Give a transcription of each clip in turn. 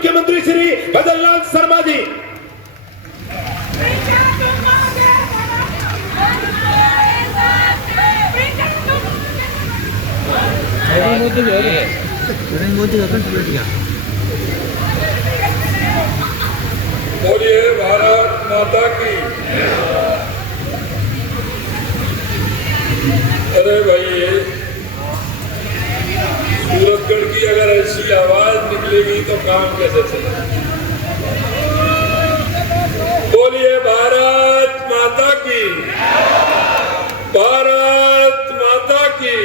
मुख्यमंत्री श्री भजनलाल शर्मा जी। बोलिए भारत माता की। अरे भाई, सूरतगढ़ की अगर ऐसी आवाज निकलेगी तो काम कैसे चलेगा? बोलिए भारत माता की। भारत माता की।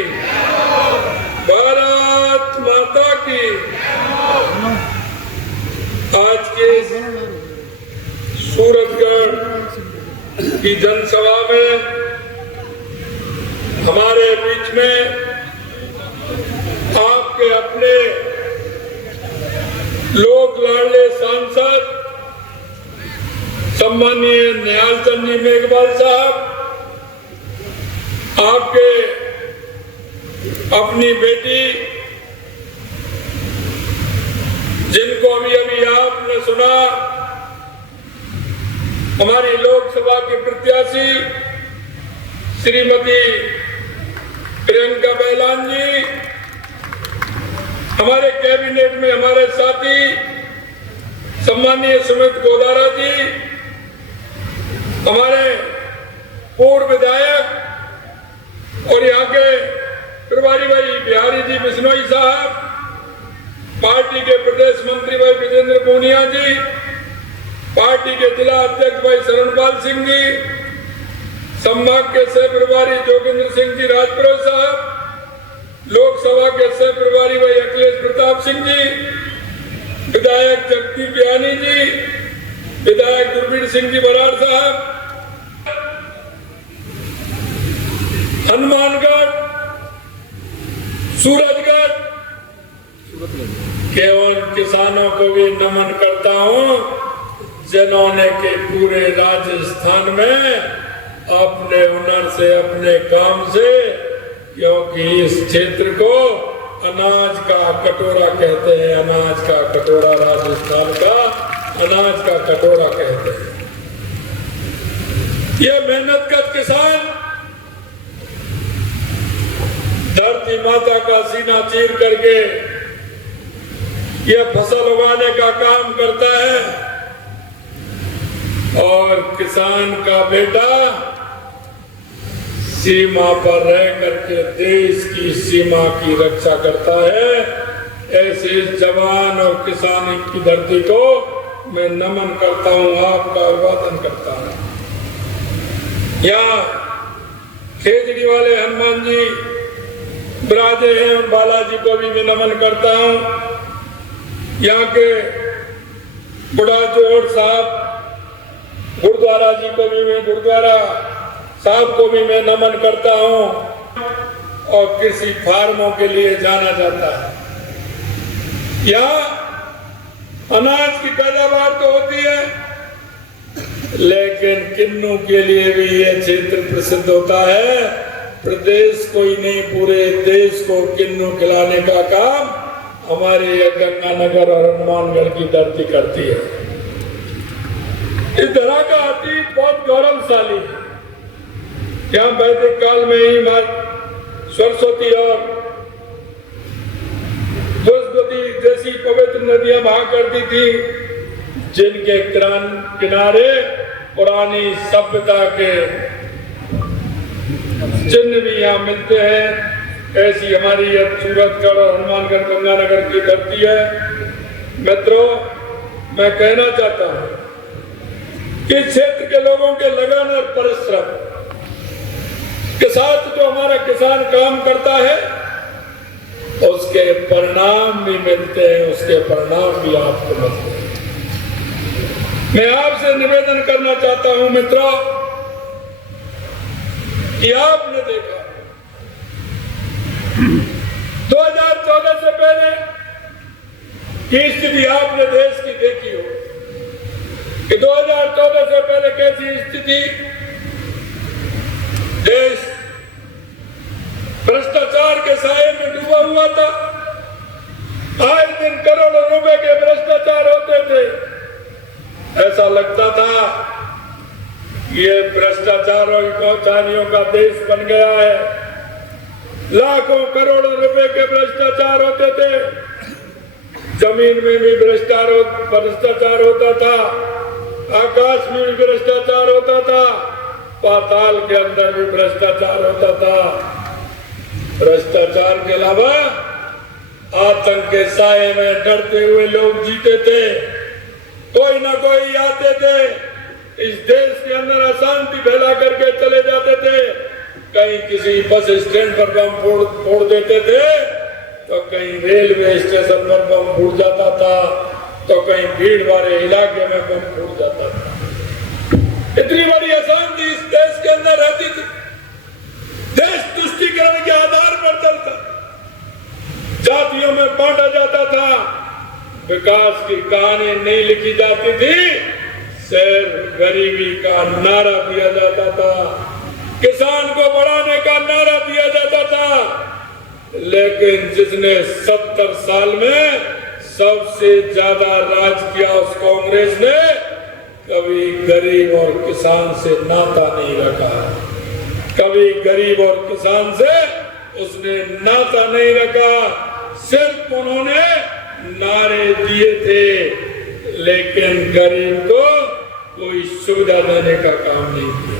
भारत माता की। आज के सूरतगढ़ की जनसभा में हमारे बीच में आपके अपने लोक लाडले सांसद सम्मानीय निहाल चंद जी मेघवाल साहब, आपके अपनी बेटी जिनको अभी अभी आपने सुना, हमारी लोकसभा की प्रत्याशी श्रीमती प्रियंका बैलान जी, हमारे कैबिनेट में हमारे साथी सम्मानीय सुमित गोदारा जी, हमारे पूर्व विधायक और यहाँ के प्रभारी भाई बिहारी जी बिश्नोई साहब, पार्टी के प्रदेश मंत्री भाई विजेंद्र पूनिया जी, पार्टी के जिला अध्यक्ष भाई शरणपाल सिंह जी, संभाग के सह प्रभारी जोगिंद्र सिंह जी राजपुरोहित साहब, लोकसभा के सह प्रभारी भाई अखिलेश प्रताप सिंह जी, विधायक जगदीप बियानी जी, विधायक गुरबीर सिंह जी बराड़ साहब, हनुमानगढ़, सूरतगढ़ के उन किसानों को भी नमन करता हूं जिन्होंने के पूरे राजस्थान में अपने हुनर से, अपने काम से, क्योंकि इस क्षेत्र को अनाज का कटोरा कहते हैं, अनाज का कटोरा, राजस्थान का अनाज का कटोरा कहते हैं। ये मेहनत का किसान धरती माता का सीना चीर करके यह फसल उगाने का काम करता है और किसान का बेटा सीमा पर रह करके देश की सीमा की रक्षा करता है। ऐसे जवान और किसान की धरती को मैं नमन करता हूं, आपका अभिवादन करता हूं। यहाँ खेजड़ी वाले हनुमान जी विराजे हैं, उन बालाजी को भी मैं नमन करता हूं। यहाँ के बुढ़ा जोड़ साहब गुरुद्वारा जी को भी मैं, गुरुद्वारा साहब को भी मैं नमन करता हूं। और कृषि फार्मों के लिए जाना जाता है। यहाँ अनाज की पैदावार तो होती है, लेकिन किन्नू के लिए भी यह क्षेत्र प्रसिद्ध होता है। प्रदेश को ही नहीं, पूरे देश को किन्नू खिलाने का काम हमारे गंगानगर और हनुमानगढ़ की धरती करती है। इस तरह का अतीत बहुत गौरवशाली है। यहाँ वैदिक काल में ही सरस्वती और सरस्वती जैसी पवित्र नदियां बहा करती थी, जिनके किनारे पुरानी सभ्यता के चिन्ह भी यहाँ मिलते हैं। ऐसी हमारी सूरतगढ़ और हनुमानगढ़ गंगानगर की धरती है। मित्रों, मैं कहना चाहता हूँ कि क्षेत्र के लोगों के लगन और परिश्रम के साथ जो हमारा किसान काम करता है, उसके परिणाम भी मिलते हैं, उसके परिणाम भी आपको मिलते हैं। मैं आपसे निवेदन करना चाहता हूं मित्रों कि आपने देखा 2014 से पहले की स्थिति आपने देश की देखी हो कि 2014 से पहले कैसी स्थिति, देश भ्रष्टाचार के साए में डूबा हुआ था। आए दिन करोड़ों रुपए के भ्रष्टाचार ये भ्रष्टाचारों की कौचानियों का देश बन गया है। लाखों करोड़ों रुपए के भ्रष्टाचार होते थे, जमीन में भी भ्रष्टाचार होता था, आकाश में भी भ्रष्टाचार होता था, पाताल के अंदर भी भ्रष्टाचार होता था। भ्रष्टाचार के अलावा आतंक के साए में डरते हुए लोग जीते थे। कोई ना कोई आते थे, इस देश के अंदर अशांति फैला करके चले जाते थे। कहीं किसी बस स्टैंड पर बम फोड़ देते थे, तो कहीं रेलवे स्टेशन पर बम फूट जाता था, तो कहीं भीड़ वाले इलाके में बम फूट जाता था। इतनी बड़ी अशांति इस देश के अंदर रहती थी। देश तुष्टीकरण के आधार पर चलता, जातियों में बांटा जाता था, विकास की कहानी नहीं लिखी जाती थी, सिर्फ गरीबी का नारा दिया जाता था, किसान को बढ़ाने का नारा दिया जाता था। लेकिन जिसने 70 साल में सबसे ज्यादा राज किया उस कांग्रेस ने कभी गरीब और किसान से नाता नहीं रखा, कभी गरीब और किसान से उसने नाता नहीं रखा। सिर्फ उन्होंने नारे दिए थे, लेकिन गरीब को कोई सुविधा देने का काम नहीं किया।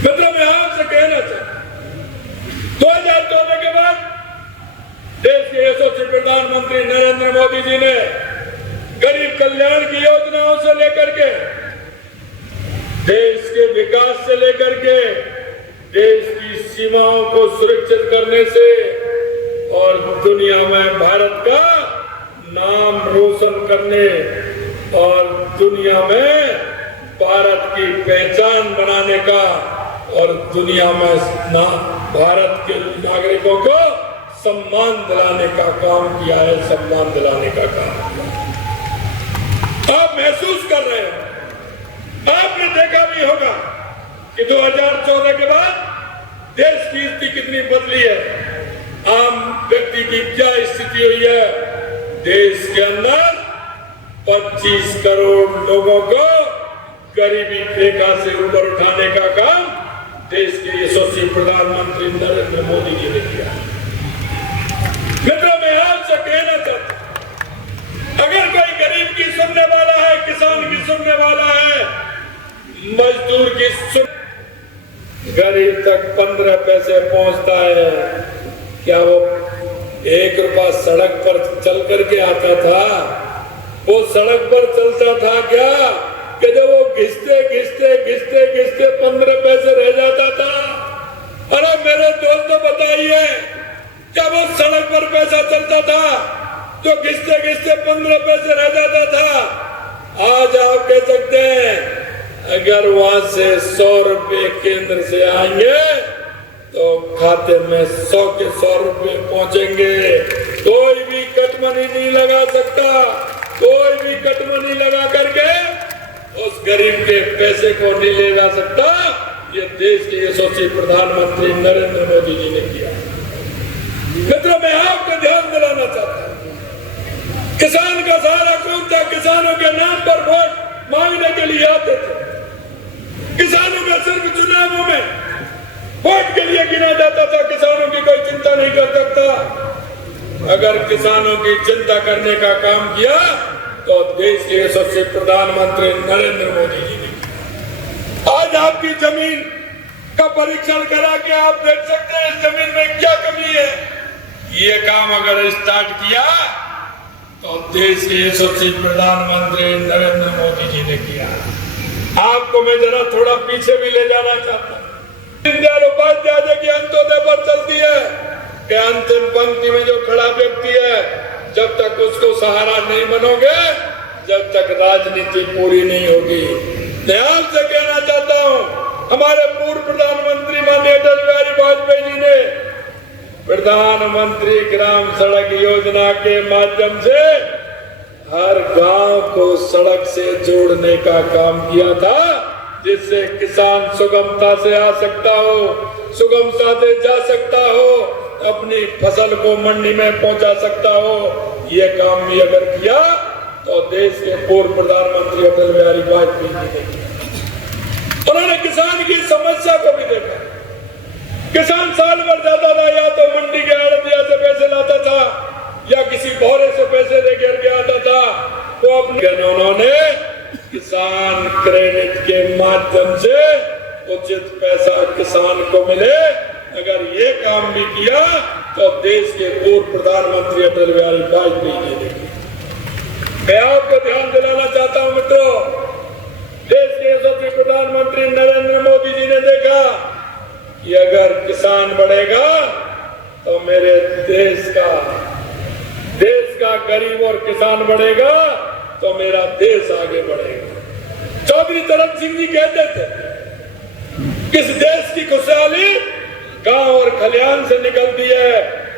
मतलब मैं आपसे कहना चाहता हूं, 2014 के बाद देश के यशस्वी प्रधानमंत्री नरेंद्र मोदी जी ने गरीब कल्याण की योजनाओं से लेकर के, देश के विकास से लेकर के, देश की सीमाओं को सुरक्षित करने से और दुनिया में भारत का नाम रोशन करने और दुनिया में भारत की पहचान बनाने का और दुनिया में भारत के नागरिकों को सम्मान दिलाने का काम किया है, सम्मान दिलाने का काम किया। आप महसूस कर रहे हो, आपने देखा भी होगा कि 2014 के बाद देश की स्थिति कितनी बदली है, आम व्यक्ति की क्या स्थिति हुई है। देश के अंदर 25 करोड़ लोगों को गरीबी रेखा से ऊपर उठाने का काम देश के यशस्वी प्रधानमंत्री नरेंद्र मोदी जी ने किया। मित्रों, मैं आपसे कहना चाहता हूं, अगर कोई गरीब की सुनने वाला है, किसान की सुनने वाला है, मजदूर की सुन, गरीब तक 15 पैसे पहुंचता है, क्या वो 1 रुपया सड़क पर चल करके आता था? वो सड़क पर चलता था क्या कि जब वो घिसते 15 पैसे रह जाता था? अरे मेरे दोस्तों बताइए, क्या वो सड़क पर पैसा चलता था जो घिसते 15 पैसे रह जाता था? आज आप कह सकते हैं अगर वहां से 100 रुपए केंद्र से आएंगे तो खाते में 100 के 100 रुपए पहुंचेंगे। कोई भी कटमनी नहीं लगा सकता, कोई भी कटमनी लगा करके उस गरीब के पैसे को नहीं ले जा सकता। ये देश के यशस्वी प्रधानमंत्री नरेंद्र मोदी जी ने किया। मित्रों, मैं आपको ध्यान दिलाना चाहता हूं, किसान का सहारा कौन था? किसानों के नाम पर वोट मांगने के लिए आते थे। किसानों का सिर्फ चुनावों में वोट के लिए गिना जाता था, किसानों की कोई चिंता नहीं कर सकता। अगर किसानों की चिंता करने का काम किया तो देश के यशस्वी प्रधानमंत्री नरेंद्र मोदी जी ने। आज आपकी जमीन का परीक्षण करा के आप देख सकते हैं इस जमीन में क्या कमी है। ये काम अगर स्टार्ट किया तो देश के यशस्वी प्रधानमंत्री नरेंद्र मोदी जी ने किया। आपको मैं जरा थोड़ा पीछे भी ले जाना चाहता हूं। दीनदयाल उपाध्याय जी की अंत्योदय पर चलती है कि अंतिम पंक्ति में जो खड़ा व्यक्ति है, जब तक उसको सहारा नहीं बनोगे, जब तक राजनीति पूरी नहीं होगी। मैं आपसे कहना चाहता हूं, हमारे पूर्व प्रधानमंत्री माननीय अटल बिहारी वाजपेयी जी ने प्रधानमंत्री ग्राम सड़क योजना के माध्यम से हर गांव को सड़क से जोड़ने का काम किया था, जिससे किसान सुगमता से आ सकता हो, सुगमता से जा सकता हो, अपनी फसल को मंडी में पहुंचा सकता हो। ये काम भी अगर किया तो देश के पूर्व प्रधानमंत्री अटल बिहारी वाजपेयी जी ने किया। उन्होंने किसान की समस्या को भी देखा। किसान साल भर जाता था, या तो मंडी के आड़तिया से पैसे लाता था या किसी भौरे से पैसे लेकर के आता था। तो अपने उन्होंने किसान क्रेडिट के माध्यम से उचित पैसा किसान को मिले, अगर ये काम भी किया तो देश के पूर्व प्रधानमंत्री अटल बिहारी वाजपेयी जी ने। मैं आपको ध्यान दिलाना चाहता हूं मित्रों, देश के यशस्वी प्रधानमंत्री नरेंद्र मोदी जी ने देखा कि अगर किसान बढ़ेगा तो मेरे देश का गरीब और किसान बढ़ेगा तो मेरा देश आगे बढ़ेगा। चौधरी चरण सिंह जी कहते थे, किस देश की खुशहाली गांव और खलिहान से निकलती है।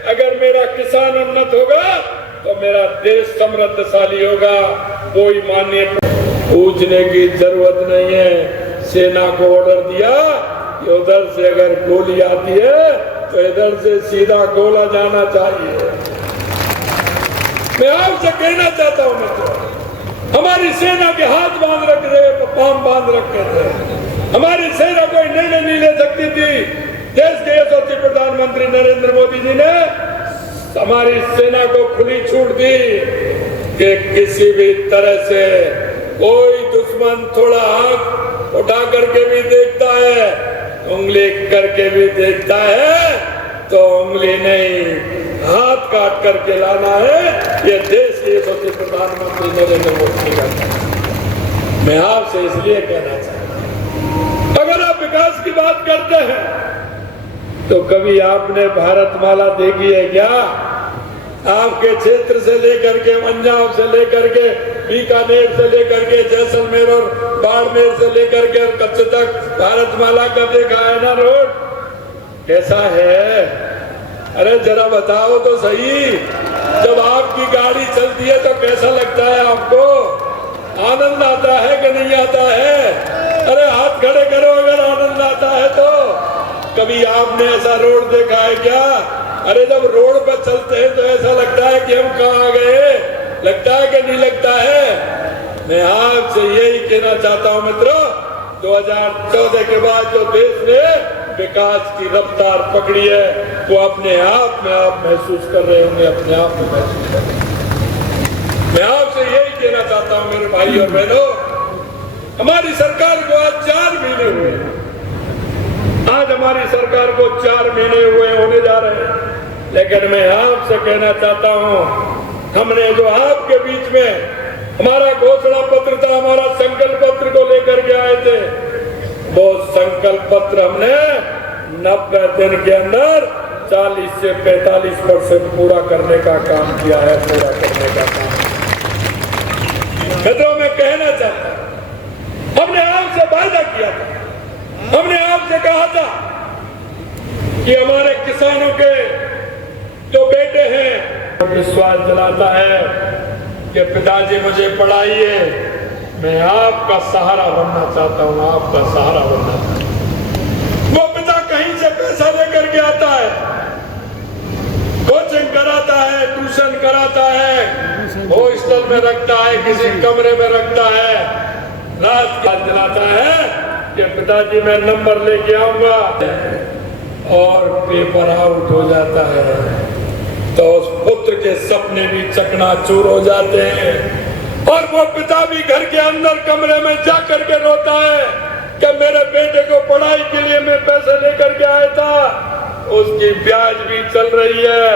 अगर मेरा किसान उन्नत होगा तो मेरा देश समृद्धशाली होगा। कोई मान्य पूछने की जरूरत नहीं है। सेना को ऑर्डर दिया कि उधर से अगर गोली आती है तो इधर से सीधा गोला जाना चाहिए। मैं आपसे कहना चाहता हूं मित्रों, हमारी सेना के हाथ बांध रखे थे, पांव बांध रखे थे। हमारी सेना कोई निर्णय नहीं ले सकती थी। देश के यशस्वी प्रधानमंत्री नरेंद्र मोदी जी ने हमारी सेना को खुली छूट दी कि किसी भी तरह से कोई दुश्मन थोड़ा आंख उठा करके भी देखता है, उंगली करके भी देखता है, तो उंगली नहीं हाथ काट करके लाना है। ये देश के यशस्वी प्रधानमंत्री नरेंद्र मोदी का। मैं आपसे इसलिए कहना चाहता हूं, अगर आप विकास की बात करते हैं तो कभी आपने भारतमाला देखी है क्या? आपके क्षेत्र से लेकर के पंजाब से लेकर के बीकानेर से लेकर के जैसलमेर और बाड़मेर से लेकर के कच्छ तक भारतमाला का देखा है ना रोड? कैसा है? अरे जरा बताओ तो सही। जब आपकी गाड़ी चलती है तो कैसा लगता है आपको? आनंद आता है कि नहीं आता है? अरे हाथ खड़े करो अगर आनंद आता है तो। कभी आपने ऐसा रोड देखा है क्या? अरे जब रोड पर चलते हैं तो ऐसा लगता है कि हम कहाँ आ गए, लगता है कि नहीं लगता है? मैं आपसे यही कहना चाहता हूं मित्रों, 2014 के बाद जो देश ने विकास की रफ्तार पकड़ी है वो अपने आप में आप महसूस कर रहे होंगे, अपने आप में महसूस कर रहे होंगे। मैं आपसे यही कहना चाहता हूं मेरे भाई और बहनों, हमारी सरकार को आज 4 महीने हुए। आज हमारी सरकार को 4 महीने हुए होने जा रहे हैं, लेकिन मैं आपसे कहना चाहता हूं, हमने जो आपके बीच में हमारा घोषणा पत्र था, हमारा संकल्प पत्र को लेकर के आए थे, वो संकल्प पत्र हमने 90 दिन के अंदर 40 से 45% पूरा करने का काम किया है। पूरा करने का काम मित्रों मैं कहना चाहता हूं, हमने आपसे वादा किया था, हमने आपसे कहा था कि हमारे किसानों के जो बेटे हैं विश्वास दिलाता है कि पिताजी मुझे पढ़ाइए, मैं आपका सहारा बनना चाहता हूं, आपका सहारा बनना चाहता हूं। वो पिता कहीं से पैसा लेकर के आता है, कोचिंग कराता है, ट्यूशन कराता है, हॉस्टल में रखता है, किसी कमरे में रखता है, रात का दिलाता है कि पिताजी मैं नंबर लेके आऊंगा, और पेपर आउट हो जाता है तो उस पुत्र के सपने भी चकनाचूर हो जाते हैं। और वो पिता भी घर के अंदर कमरे में जा करके रोता है कि मेरे बेटे को पढ़ाई के लिए मैं पैसे लेकर के आया था, उसकी ब्याज भी चल रही है,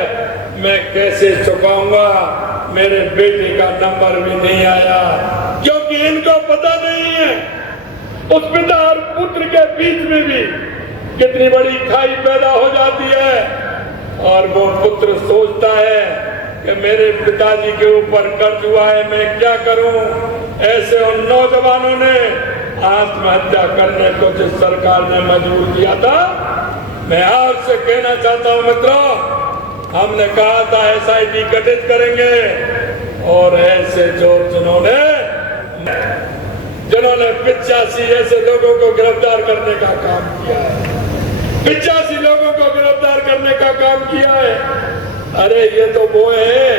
मैं कैसे चुकाऊंगा, मेरे बेटे का नंबर भी नहीं आया। क्योंकि इनको पता नहीं है उस पिता और पुत्र के बीच में भी कितनी बड़ी खाई पैदा हो जाती है। और वो पुत्र सोचता है कि मेरे पिताजी के ऊपर कर्ज हुआ है, मैं क्या करूं। ऐसे उन नौजवानों ने आत्महत्या करने को जिस सरकार ने मजबूर किया था, मैं आपसे कहना चाहता हूं मित्रों, हमने कहा था SIT गठित करेंगे, और ऐसे जिन्होंने 85 ऐसे लोगों को गिरफ्तार करने का काम किया है, 85 लोगों को गिरफ्तार करने का काम किया है। अरे ये तो वो हैं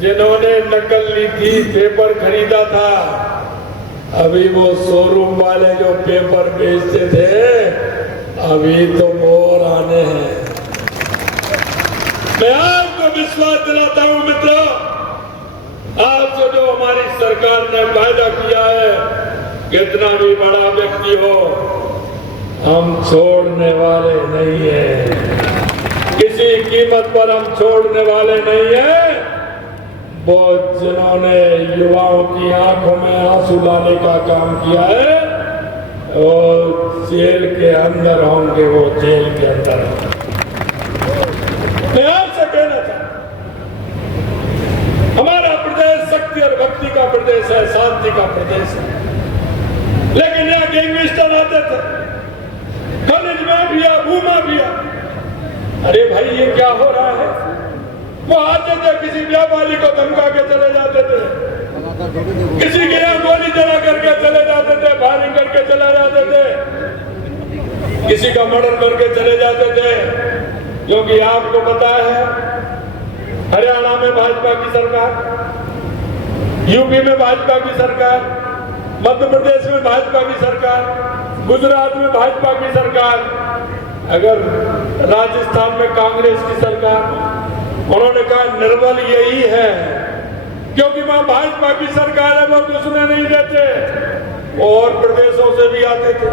जिन्होंने नकल ली थी, पेपर खरीदा था, अभी वो शोरूम वाले जो पेपर बेचते थे, अभी तो और आने हैं। मैं आपको विश्वास दिलाता हूं मित्रों, आज जो हमारी सरकार ने वायदा किया है, कितना भी बड़ा व्यक्ति हो, हम छोड़ने वाले नहीं है। किसी कीमत पर हम छोड़ने वाले नहीं है। वो जिन्होंने युवाओं की आंखों में आंसू लाने का काम किया है, वो जेल के अंदर होंगे, वो जेल के अंदर। मैं आपसे कहना चाहता हूं, हमारा प्रदेश शक्ति और भक्ति का प्रदेश है, शांति का प्रदेश है, लेकिन यहाँ गैंगस्टर आते थे, खनिज माफिया, भूमाफिया। अरे भाई ये क्या हो रहा है? वो आते थे, किसी व्यापारी को धमका के चले जाते थे, किसी के यहाँ गोली चला करके चले जाते थे, फायरिंग करके चले जाते थे, किसी का मर्डर करके चले जाते थे। क्योंकि आपको पता है, हरियाणा में भाजपा की सरकार, यूपी में भाजपा की सरकार, मध्य प्रदेश में भाजपा की सरकार, गुजरात में भाजपा की सरकार, अगर राजस्थान में कांग्रेस की सरकार। उन्होंने कहा निर्बल यही है, क्योंकि वहां भाजपा की सरकार है, वो घुसने नहीं देते। और प्रदेशों से भी आते थे,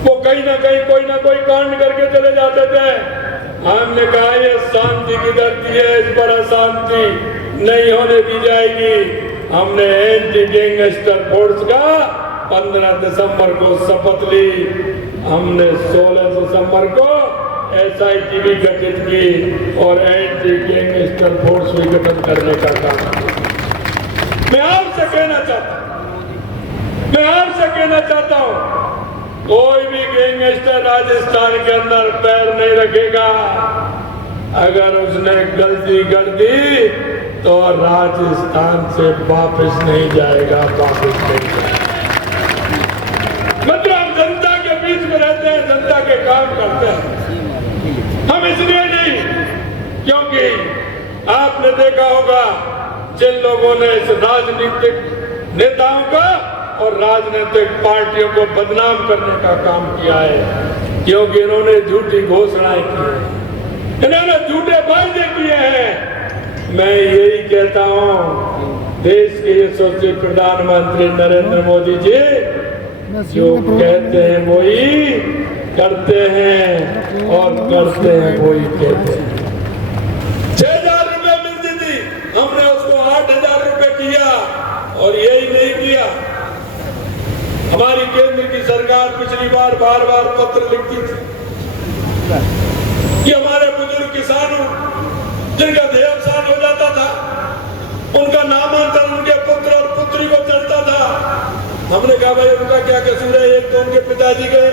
वो कहीं ना कहीं कोई ना कोई कांड करके चले जाते थे। हमने कहा ये शांति की धरती है, इस पर अशांति नहीं होने दी जाएगी। हमने एंटी गैंगस्टर फोर्स का 15 दिसंबर को शपथ ली। हमने 16 दिसंबर को SIT भी गठित की और एंटी गैंगस्टर फोर्स भी गठित करने का काम किया। मैं आपसे कहना चाहता हूं, कोई भी गैंगस्टर राजस्थान के अंदर पैर नहीं रखेगा। अगर उसने गलती कर दी तो राजस्थान से वापस नहीं जाएगा, वापस नहीं जाएगा। मतलब हम जनता के बीच में रहते हैं, जनता के काम करते हैं। हम इसलिए नहीं, क्योंकि आपने देखा होगा जिन लोगों ने इस राजनीतिक नेताओं का और राजनीतिक पार्टियों को बदनाम करने का काम किया है, क्योंकि इन्होंने झूठी घोषणाएं की है, इन्होंने झूठे वायदे किए हैं। मैं यही कहता हूं, देश के यशस्वी प्रधानमंत्री नरेंद्र मोदी जी जो कहते हैं वही करते हैं और करते हैं वही कहते हैं। 6,000 रुपए मिलती थी, हमने उसको 8,000 रुपए किया और यही नहीं किया। हमारी केंद्र की सरकार पिछली बार बार पत्र लिखती थी कि हमारे बुजुर्ग किसानों जिनका देहावसान हो जाता था, उनका नामांतरण उनके पुत्र और पुत्री को चलता था। हमने कहा भाई उनका क्या कसूर है? एक तो उनके पिताजी गए,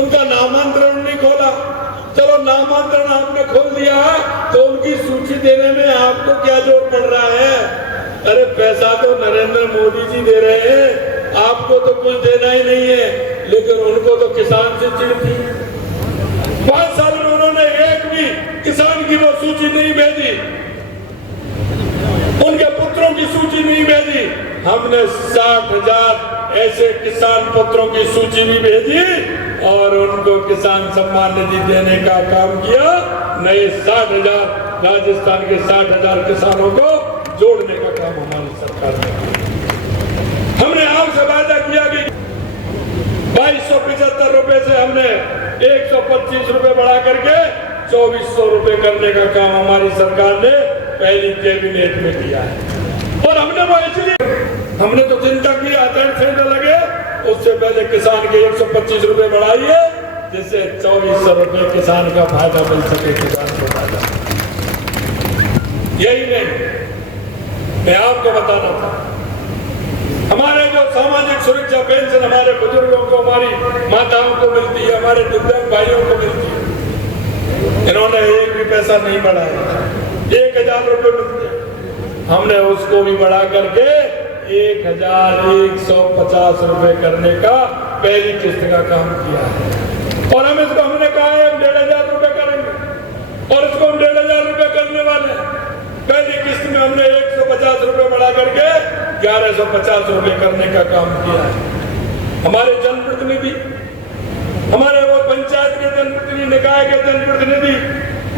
उनका नामांतरण नहीं खोला। चलो नामांतरण आपने खोल दिया तो उनकी सूची देने में आपको क्या जोर पड़ रहा है? अरे पैसा तो नरेंद्र मोदी जी दे रहे हैं, आपको तो कुछ देना ही नहीं है, लेकिन उनको तो किसान से चिढ़ थी। 5 साल में उन्होंने एक भी किसान की वो सूची नहीं भेजी, उनके पुत्रों की सूची नहीं भेजी। हमने 60,000 ऐसे किसान पुत्रों की सूची भी भेजी और उनको किसान सम्मान निधि देने का काम किया। नए 60,000 राजस्थान के 60,000 किसानों को जोड़ने का काम हमारी सरकार ने किया। हमने आपसे वादा किया कि 2275 रुपए से हमने 125 रुपए बढ़ा करके 2400 रुपए करने का काम हमारी सरकार ने पहली कैबिनेट में किया है। और हमने वो इसलिए हमने तो चिंता की आतंक लगे, उससे पहले किसान के 125 रुपए बढ़ाइए, जिससे 2400 रुपए किसान का फायदा मिल सके, किसान को फायदा। यही नहीं, मैं आपको बताना था, हमारे जो सामाजिक सुरक्षा पेंशन हमारे बुजुर्गों को, हमारी माताओं को मिलती है, हमारे दिव्यांग भाइयों को मिलती है, इन्होंने एक भी पैसा नहीं बढ़ाया। 1,000 रुपए मिलते हैं, हमने उसको भी बढ़ा करके 1,150 रुपए करने का पहली किस्त का काम किया है। और हम इसको हमने कहा है हम 1,500 रुपए करेंगे और इसको हम 1,500 रुपए करने वाले हैं। पहली किस्त में हमने 150 रुपए बढ़ा करके 1150 रुपए करने का काम किया है। हमारे जनप्रतिनिधि, हमारे वो पंचायत के जनप्रतिनिधि, निकाय के जनप्रतिनिधि,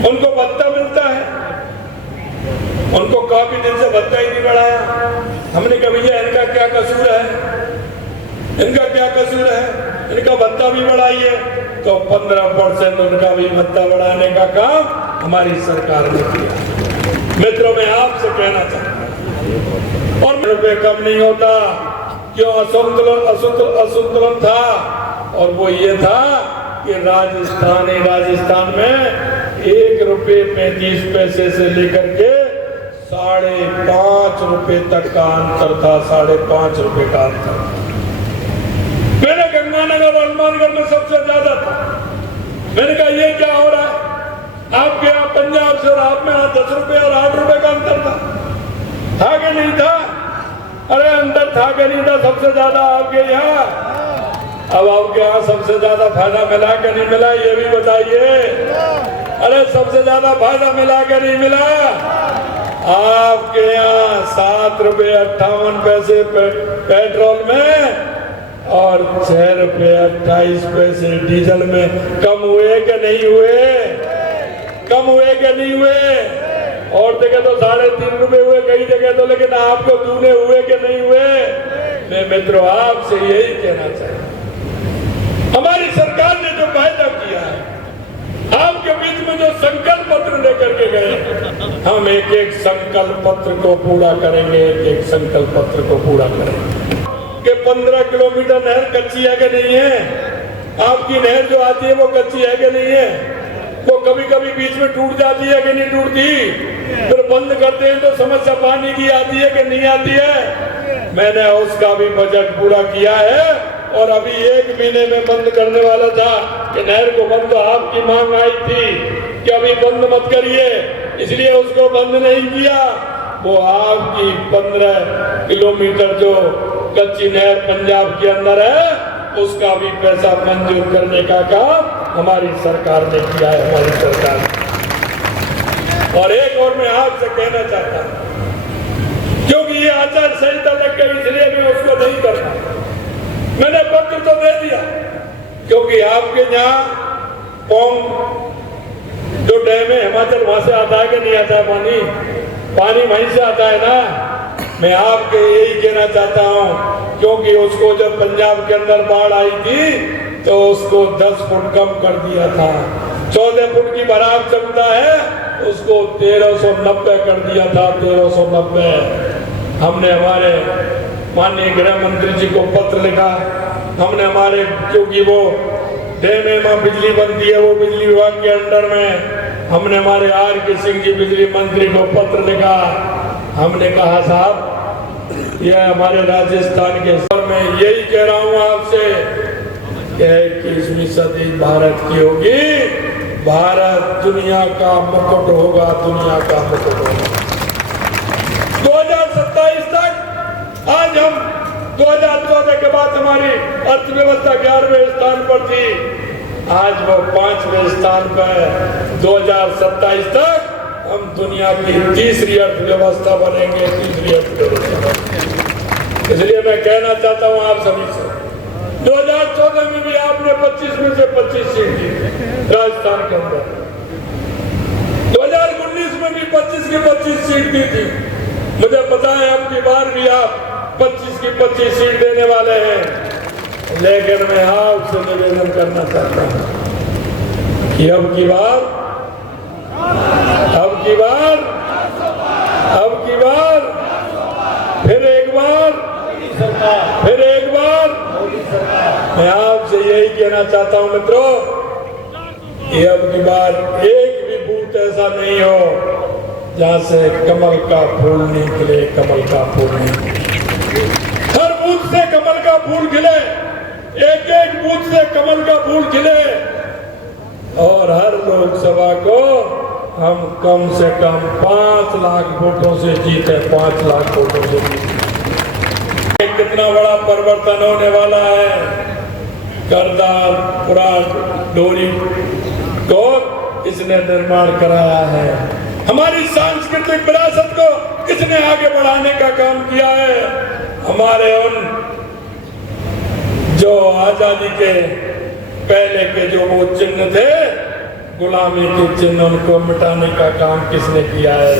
उनको भत्ता मिलता है, उनको काफी दिन से भत्ता ही नहीं बढ़ाया। हमने कहा भैया इनका क्या कसूर है, इनका क्या कसूर है, इनका भत्ता भी बढ़ाइए। तो 15% उनका भी भत्ता बढ़ाने का काम हमारी सरकार ने किया। मित्रों, मैं आपसे कहना चाहता हूं, और रुपये कम नहीं होता। क्यों असंतुलन था, और वो ये था कि राजस्थान में 1 रुपये 35 पैसे से लेकर के 5.5 रुपए तक का अंतर था, 5.5 रुपए का अंतर। मेरे गंगानगर और हनुमानगढ़ में सबसे ज्यादा था। मैंने कहा ये क्या हो रहा है, आपके यहाँ पंजाब से और आप में 10 रुपए और 8 रुपए का अंतर था कि नहीं था? अरे अंतर था कि नहीं था? सबसे ज्यादा आपके यहाँ। अब आपके यहाँ सबसे ज्यादा फायदा मिला कि नहीं मिला, ये भी बताइए। अरे सबसे ज्यादा फायदा मिला कि नहीं मिला? आपके यहाँ 7 रुपए 58 पैसे पेट्रोल में और 6 रुपए 28 पैसे डीजल में कम हुए कि नहीं हुए? कम हुए कि नहीं हुए? और जगह तो 3.5 रुपए हुए कई जगह तो, लेकिन आपको दूने हुए कि नहीं हुए? मैं मित्रों आपसे यही कहना चाहता हूं, हमारी सरकार ने जो वायदा किया है, आपके बीच में जो संकल्प पत्र लेकर के गए, हम एक संकल्प पत्र को पूरा करेंगे, एक संकल्प पत्र को पूरा करेंगे। कि 15 किलोमीटर नहर कच्ची है कि नहीं है? आपकी नहर जो आती है वो कच्ची है कि नहीं है? वो कभी कभी बीच में टूट जाती है कि नहीं टूटती? फिर बंद करते हैं तो समस्या पानी की आती है कि नहीं आती है? मैंने उसका भी बजट पूरा किया है, और अभी 1 महीने में बंद करने वाला था कि नहर को बंद। तो आपकी मांग आई थी कि अभी बंद मत करिए, इसलिए उसको बंद नहीं किया। वो आपकी 15 किलोमीटर जो कच्ची नहर पंजाब के अंदर है, उसका भी पैसा मंजूर करने का काम हमारी सरकार ने किया है, हमारी सरकार ने। और एक और मैं आपसे कहना चाहता हूं, क्योंकि ये आचार संहिता लग गई इसलिए मैं उसको नहीं कर पाया। मैंने पत्र तो दे दिया, क्योंकि आपके यहाँ पोंग जो डैम है हिमाचल, वहां से आता है कि नहीं आता है पानी वहीं से आता है ना। मैं आपके यही कहना चाहता हूं, क्योंकि उसको जब पंजाब के अंदर बाढ़ आई थी तो उसको 10 फुट कम कर दिया था। 14 फुट की बराबर क्षमता है, उसको 1390 कर दिया था, 1390। हमने हमारे माननीय गृह मंत्री जी को पत्र लिखा, हमने हमारे, क्योंकि वो डैम में बिजली बनती है, वो बिजली विभाग के अंडर में, हमने हमारे R.K. सिंह जी बिजली मंत्री को पत्र लिखा। हमने कहा साहब यह हमारे राजस्थान के, और मैं यही कह रहा हूं आपसे कि 21वीं सदी भारत की होगी, भारत दुनिया का मुकुट होगा, दुनिया का मुकुट होगा। 2027 तक, आज हम 2014 के बाद हमारी अर्थव्यवस्था 11वें स्थान पर थी, आज वो 5वें स्थान पर। 2027 तक हम दुनिया की तीसरी अर्थव्यवस्था बनेंगे, तीसरी अर्थव्यवस्था। इसलिए मैं कहना चाहता हूं आप सभी से, 2014 में भी आपने 25 में से 25 सीट दी राजस्थान के अंदर, 2019 में भी 25 की 25 सीट दी थी। मुझे पता है अब की बार भी आप 25 की 25 सीट देने वाले हैं, लेकिन मैं आपसे निवेदन करना चाहता हूं कि अब की बार फिर एक बार मैं आपसे यही कहना चाहता हूं मित्रों, कि अब की बार एक भी बूथ ऐसा नहीं हो जहां से कमल का फूल नहीं खिले, कमल का फूल नहीं। हर बूथ से कमल का फूल खिले, एक एक बूथ से कमल का फूल खिले, और हर लोकसभा को हम कम से कम 5 लाख वोटों से जीते, 5 लाख वोटों से जीते। कितना बड़ा परिवर्तन होने वाला है। करतार पूरा डोरी को इसने निर्माण कराया है। हमारी सांस्कृतिक विरासत को किसने आगे बढ़ाने का काम किया है? हमारे उन जो आजादी के पहले के जो वो चिन्ह थे, गुलामी के चिन्ह, उनको मिटाने का काम किसने किया है?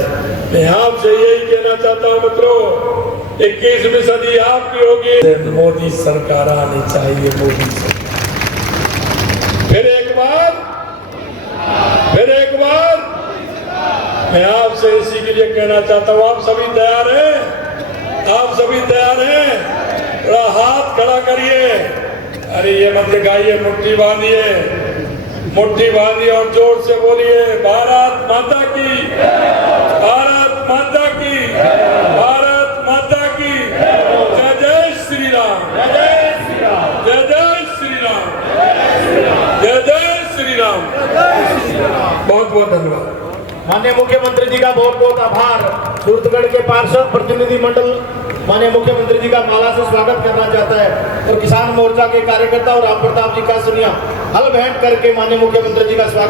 मैं आपसे यही कहना चाहता हूँ मित्रों, 21वीं सदी आपकी होगी, मोदी सरकार आनी चाहिए। मोदी सरकार फिर एक बार मैं आपसे इसी के लिए कहना चाहता हूँ, आप सभी तैयार हैं? आप सभी तैयार हैं? थोड़ा हाथ खड़ा करिए। अरे ये मत दिखाइए, मुट्ठी बांधिए और जोर से बोलिए, भारत माता की, भारत माता की, भारत माता की। जय जय श्री राम, जय जय श्री राम, जय जय श्री राम, जय जय श्री राम। बहुत बहुत धन्यवाद। माननीय मुख्यमंत्री जी का बहुत बहुत आभार। सूरतगढ़ के पार्षद प्रतिनिधि मंडल माननीय मुख्यमंत्री जी का माला से स्वागत करना चाहता है और किसान मोर्चा के कार्यकर्ता और राम प्रताप जी का सुनिया हल भेंट करके माननीय मुख्यमंत्री जी का स्वागत